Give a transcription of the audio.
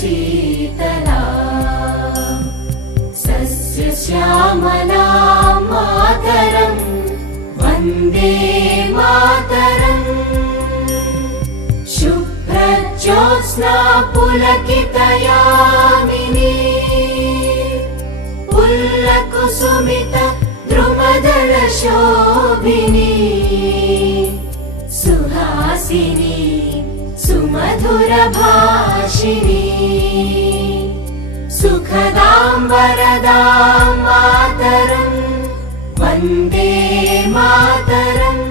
शीतला सस्यश्यामला मातरं वन्दे मातरम् शुभ्रज्योत्स्ना पुलकितयामिनी पुल्लकुसुमित द्रुमदलशोभिनी सुहासिनी सुमधुरभाषिणी सुखदां वरदां मातरं वन्दे मातरम्।